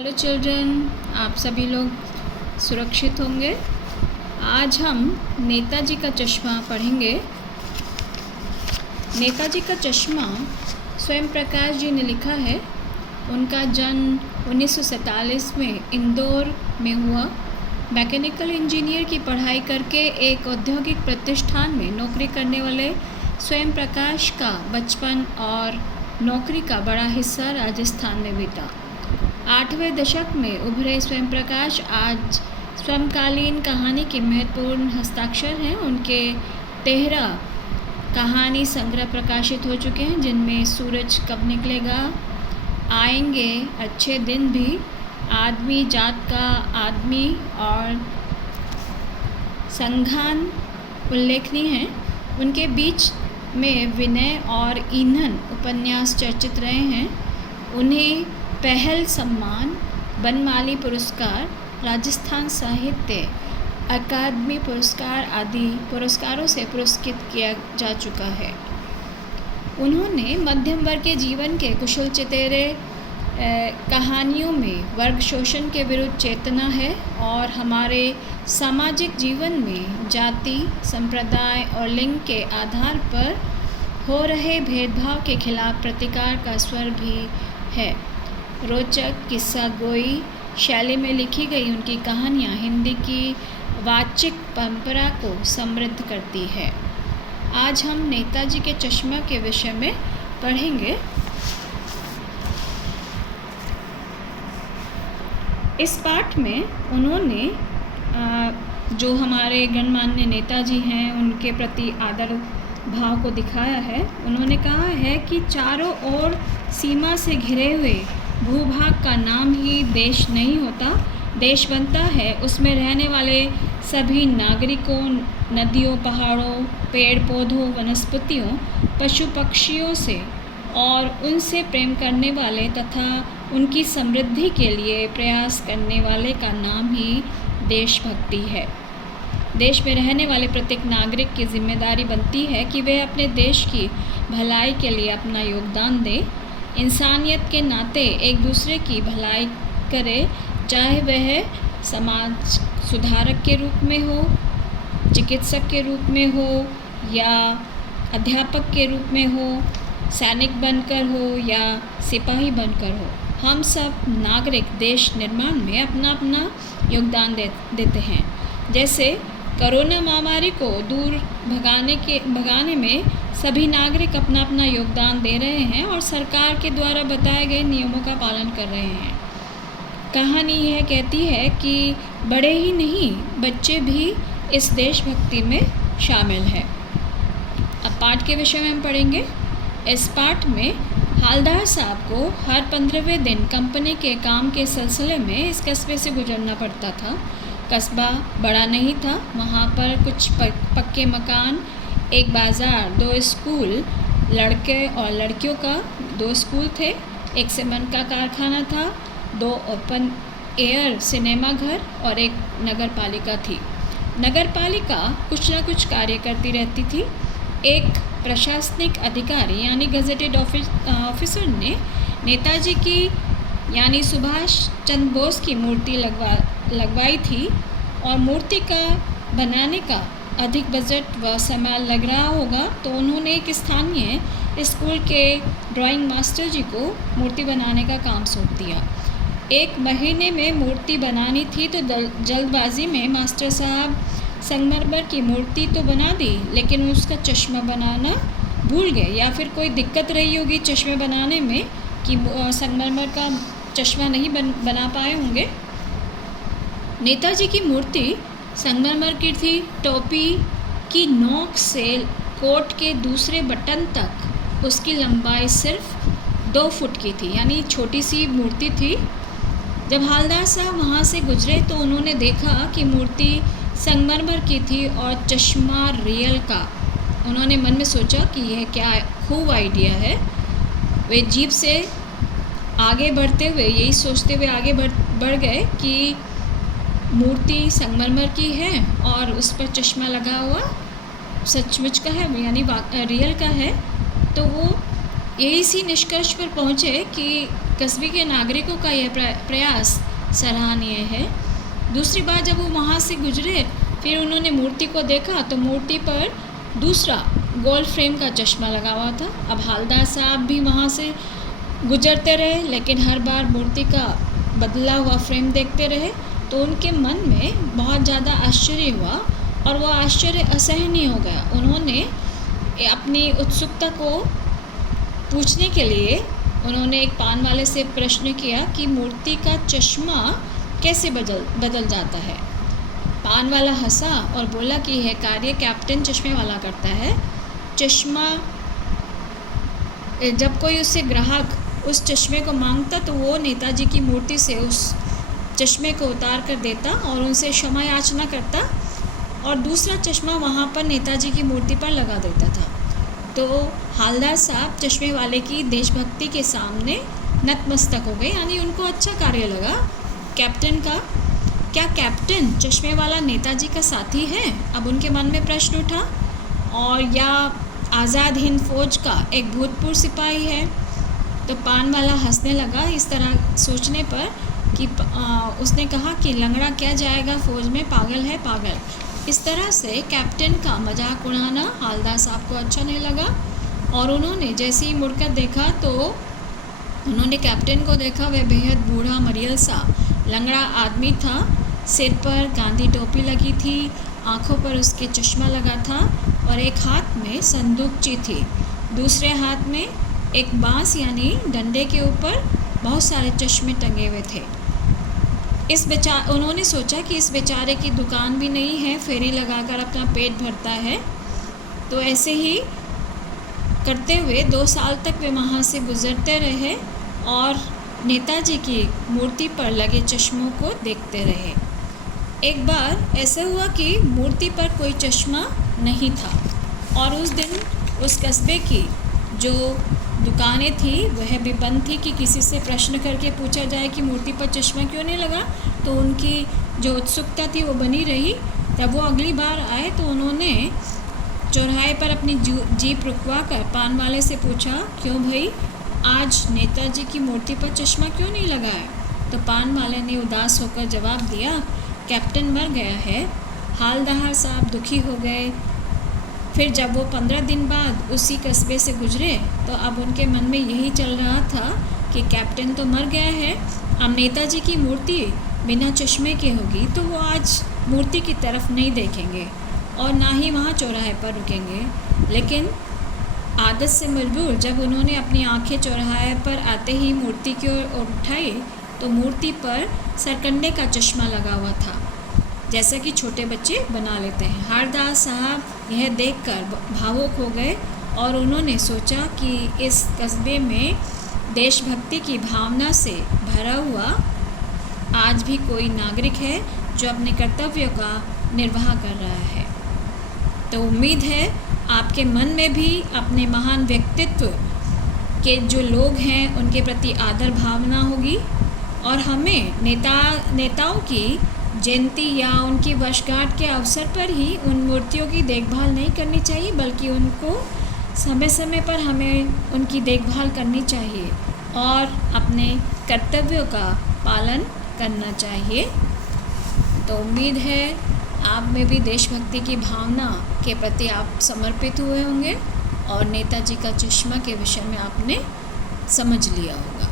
Hello children, आप सभी लोग सुरक्षित होंगे। आज हम नेताजी का चश्मा पढ़ेंगे। नेताजी का चश्मा स्वयं प्रकाश जी ने लिखा है। उनका जन्म 1947 में इंदौर में हुआ। मैकेनिकल इंजीनियर की पढ़ाई करके एक औद्योगिक प्रतिष्ठान में नौकरी करने वाले स्वयं प्रकाश का बचपन और नौकरी का बड़ा हिस्सा राजस्थान में बीता। 8वें दशक में उभरे स्वयं प्रकाश आज समकालीन कहानी के महत्वपूर्ण हस्ताक्षर हैं। उनके 13 कहानी संग्रह प्रकाशित हो चुके हैं, जिनमें सूरज कब निकलेगा, आएंगे अच्छे दिन भी, आदमी जात का आदमी और संघान उल्लेखनीय हैं। उनके बीच में विनय और ईंधन उपन्यास चर्चित रहे हैं। उन्हें पहल सम्मान, बनमाली पुरस्कार, राजस्थान साहित्य अकादमी पुरस्कार आदि पुरस्कारों से पुरस्कृत किया जा चुका है। उन्होंने मध्यम वर्ग के जीवन के कुशल चितेरे कहानियों में वर्ग शोषण के विरुद्ध चेतना है और हमारे सामाजिक जीवन में जाति, संप्रदाय और लिंग के आधार पर हो रहे भेदभाव के खिलाफ प्रतिकार का स्वर भी है। रोचक किस्सा गोई शैली में लिखी गई उनकी कहानियाँ हिंदी की वाचिक परंपरा को समृद्ध करती है। आज हम नेताजी के चश्मा के विषय में पढ़ेंगे। इस पाठ में उन्होंने जो हमारे गणमान्य नेताजी हैं उनके प्रति आदर भाव को दिखाया है। उन्होंने कहा है कि चारों ओर सीमा से घिरे हुए भूभाग का नाम ही देश नहीं होता, देश बनता है उसमें रहने वाले सभी नागरिकों, नदियों, पहाड़ों, पेड़ पौधों, वनस्पतियों, पशु पक्षियों से और उनसे प्रेम करने वाले तथा उनकी समृद्धि के लिए प्रयास करने वाले का नाम ही देशभक्ति है। देश में रहने वाले प्रत्येक नागरिक की जिम्मेदारी बनती है कि वे अपने देश की भलाई के लिए अपना योगदान दे, इंसानियत के नाते एक दूसरे की भलाई करे, चाहे वह समाज सुधारक के रूप में हो, चिकित्सक के रूप में हो या अध्यापक के रूप में हो, सैनिक बनकर हो या सिपाही बनकर हो। हम सब नागरिक देश निर्माण में अपना अपना योगदान देते हैं। जैसे कोरोना महामारी को दूर भगाने में सभी नागरिक अपना अपना योगदान दे रहे हैं और सरकार के द्वारा बताए गए नियमों का पालन कर रहे हैं। कहानी यह कहती है कि बड़े ही नहीं, बच्चे भी इस देशभक्ति में शामिल है। अब पाठ के विषय में हम पढ़ेंगे। इस पाठ में हालदार साहब को हर 15वें दिन कंपनी के काम के सिलसिले में इस कस्बे से गुजरना पड़ता था। कस्बा बड़ा नहीं था, वहाँ पर कुछ पक्के मकान, एक बाज़ार, 2 स्कूल, लड़के और लड़कियों का 2 स्कूल थे, एक सीमेंट का कारखाना था, 2 ओपन एयर सिनेमा घर और एक नगर पालिका थी। नगर पालिका कुछ न कुछ कार्य करती रहती थी। एक प्रशासनिक अधिकारी यानी गजेटेड ऑफिसर ने नेताजी की यानी सुभाष चंद्र बोस की मूर्ति लगवाई थी और मूर्ति का बनाने का अधिक बजट व समय लग रहा होगा, तो उन्होंने एक स्थानीय स्कूल के ड्राइंग मास्टर जी को मूर्ति बनाने का काम सौंप दिया। 1 महीने में मूर्ति बनानी थी तो जल्दबाजी में मास्टर साहब संगमरमर की मूर्ति तो बना दी, लेकिन उसका चश्मा बनाना भूल गए, या फिर कोई दिक्कत रही होगी चश्मे बनाने में कि संगमरमर का चश्मा नहीं बना पाए होंगे। नेताजी की मूर्ति संगमरमर की थी। टोपी की नोक से कोट के दूसरे बटन तक उसकी लंबाई सिर्फ 2 फुट की थी, यानी छोटी सी मूर्ति थी। जब हालदार साहब वहाँ से गुजरे तो उन्होंने देखा कि मूर्ति संगमरमर की थी और चश्मा रियल का। उन्होंने मन में सोचा कि यह क्या खूब आइडिया है। वे जीप से आगे बढ़ते हुए यही सोचते हुए आगे बढ़ गए कि मूर्ति संगमरमर की है और उस पर चश्मा लगा हुआ सचमुच का है, यानी रियल का है। तो वो यही सी निष्कर्ष पर पहुँचे कि कस्बे के नागरिकों का यह प्रयास सराहनीय है। दूसरी बार जब वो वहाँ से गुजरे, फिर उन्होंने मूर्ति को देखा तो मूर्ति पर दूसरा गोल्ड फ्रेम का चश्मा लगा हुआ था। अब हालदार साहब भी वहाँ से गुजरते रहे, लेकिन हर बार मूर्ति का बदला हुआ फ्रेम देखते रहे, तो उनके मन में बहुत ज़्यादा आश्चर्य हुआ और वह आश्चर्य असहनीय हो गया। उन्होंने अपनी उत्सुकता को पूछने के लिए उन्होंने एक पान वाले से प्रश्न किया कि मूर्ति का चश्मा कैसे बदल जाता है। पान वाला हंसा और बोला कि यह कार्य कैप्टन चश्मे वाला करता है। चश्मा जब कोई उससे ग्राहक उस चश्मे को मांगता तो वो नेताजी की मूर्ति से उस चश्मे को उतार कर देता और उनसे क्षमा याचना करता और दूसरा चश्मा वहाँ पर नेताजी की मूर्ति पर लगा देता था। तो हालदार साहब चश्मे वाले की देशभक्ति के सामने नतमस्तक हो गए, यानी उनको अच्छा कार्य लगा कैप्टन का। क्या कैप्टन चश्मे वाला नेताजी का साथी है? अब उनके मन में प्रश्न उठा। और या आज़ाद हिंद फौज का एक भूतपूर्व सिपाही है? तो पान वाला हंसने लगा इस तरह सोचने पर कि उसने कहा कि लंगड़ा क्या जाएगा फौज में, पागल है पागल। इस तरह से कैप्टन का मजाक उड़ाना हालदार साहब को अच्छा नहीं लगा और उन्होंने जैसे ही मुड़कर देखा तो उन्होंने कैप्टन को देखा। वह बेहद बूढ़ा मरियल सा लंगड़ा आदमी था। सिर पर गांधी टोपी लगी थी, आँखों पर उसके चश्मा लगा था और एक हाथ में संदूकची थी, दूसरे हाथ में एक बांस यानी डंडे के ऊपर बहुत सारे चश्मे टंगे हुए थे। उन्होंने सोचा कि इस बेचारे की दुकान भी नहीं है, फेरी लगाकर अपना पेट भरता है। तो ऐसे ही करते हुए 2 साल तक वे वहाँ से गुजरते रहे और नेताजी की मूर्ति पर लगे चश्मों को देखते रहे। एक बार ऐसा हुआ कि मूर्ति पर कोई चश्मा नहीं था और उस दिन उस कस्बे की जो दुकानें थी वह भी बंद थी कि किसी से प्रश्न करके पूछा जाए कि मूर्ति पर चश्मा क्यों नहीं लगा। तो उनकी जो उत्सुकता थी वो बनी रही। जब वो अगली बार आए तो उन्होंने चौराहे पर अपनी जीप रुकवा कर पान वाले से पूछा, क्यों भाई आज नेताजी की मूर्ति पर चश्मा क्यों नहीं लगा है? तो पान वाले ने उदास होकर जवाब दिया, कैप्टन मर गया है। हालदार साहब दुखी हो गए। फिर जब वो 15 दिन बाद उसी कस्बे से गुजरे तो अब उनके मन में यही चल रहा था कि कैप्टन तो मर गया है, अब नेताजी की मूर्ति बिना चश्मे के होगी तो वो आज मूर्ति की तरफ नहीं देखेंगे और ना ही वहाँ चौराहे पर रुकेंगे। लेकिन आदत से मजबूर जब उन्होंने अपनी आंखें चौराहे पर आते ही मूर्ति की ओर उठाई तो मूर्ति पर सरकंडे का चश्मा लगा हुआ था, जैसा कि छोटे बच्चे बना लेते हैं। हालदार साहब यह देखकर भावुक हो गए और उन्होंने सोचा कि इस कस्बे में देशभक्ति की भावना से भरा हुआ आज भी कोई नागरिक है जो अपने कर्तव्यों का निर्वाह कर रहा है। तो उम्मीद है आपके मन में भी अपने महान व्यक्तित्व के जो लोग हैं उनके प्रति आदर भावना होगी और हमें नेताओं की जयंती या उनकी वर्षगांठ के अवसर पर ही उन मूर्तियों की देखभाल नहीं करनी चाहिए, बल्कि उनको समय समय पर हमें उनकी देखभाल करनी चाहिए और अपने कर्तव्यों का पालन करना चाहिए। तो उम्मीद है आप में भी देशभक्ति की भावना के प्रति आप समर्पित हुए होंगे और नेताजी का चश्मा के विषय में आपने समझ लिया होगा।